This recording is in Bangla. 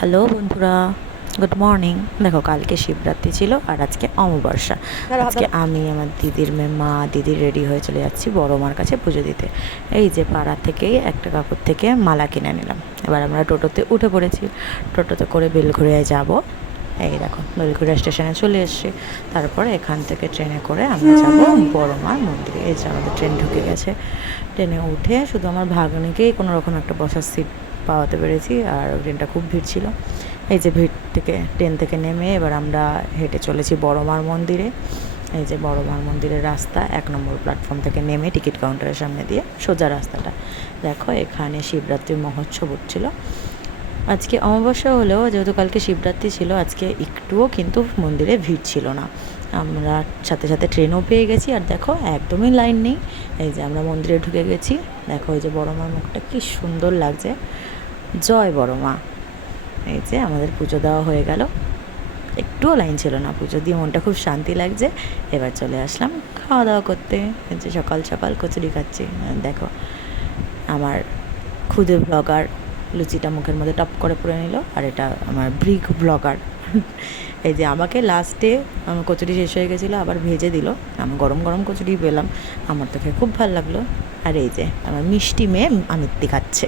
হ্যালো বন্ধুরা, গুড মর্নিং। দেখো, কালকে শিবরাত্রি ছিল আর আজকে অমাবস্যা। আজকে আমি আমার দিদির মেয়ে মা দিদি রেডি হয়ে চলে যাচ্ছি বড় মার কাছে পুজো দিতে। এই যে পাড়া থেকেই একটা কাকুর থেকে মালা কিনে নিলাম। এবার আমরা টোটোতে উঠে পড়েছি, টোটোতে করে বেলঘরিয়ায় যাব। এই দেখো, বেলঘরিয়া স্টেশনে চলে এসেছি। তারপরে এখান থেকে ট্রেনে করে আমরা যাব বড় মার মন্দিরে। এই যে আমাদের ট্রেন ঢুকে গেছে। ট্রেনে উঠে শুধু আমার ভাগ্নিকেই কোনো রকম একটা বসার সিট পাওয়াতে পেরেছি, আর ট্রেনটা খুব ভিড় ছিল। এই যে ট্রেন থেকে নেমে এবার আমরা হেঁটে চলেছি বড় মার মন্দিরে। এই যে বড় মার মন্দিরের রাস্তা, 1 নম্বর প্ল্যাটফর্ম থেকে নেমে টিকিট কাউন্টারের সামনে দিয়ে সোজা রাস্তাটা। দেখো, এখানে শিবরাত্রির মহোৎসব হচ্ছিল। আজকে অমাবস্যা হলেও যেহেতু কালকে শিবরাত্রি ছিল, আজকে একটুও কিন্তু মন্দিরে ভিড় ছিল না। আমরা সাথে সাথে ট্রেনও পেয়ে গেছি। আর দেখো, একদমই লাইন নেই। এই যে আমরা মন্দিরে ঢুকে গেছি। দেখো, এই যে বড় মার মুখটা কি সুন্দর লাগছে। জয় বড় মা। এই যে আমাদের পুজো দেওয়া হয়ে গেল, একটুও লাইন ছিল না। পুজো দিয়ে মনটা খুব শান্তি লাগছে। এবার চলে আসলাম খাওয়া দাওয়া করতে। এই যে সকাল সকাল কচুরি খাচ্ছি। দেখো, আমার খুদে ব্লগার লুচিটা মুখের মধ্যে টপ করে পড়ে নিল। আর এটা আমার ব্রিক ব্লগার। এই যে আমাকে লাস্টে আমার কচুরি শেষ হয়ে গেছিলো, আবার ভেজে দিল। আমি গরম গরম কচুরি পেলাম, আমার তো খেয়ে খুব ভালো লাগলো। আর এই যে আমার মিষ্টি মেয়ে আমিত্তি খাচ্ছে।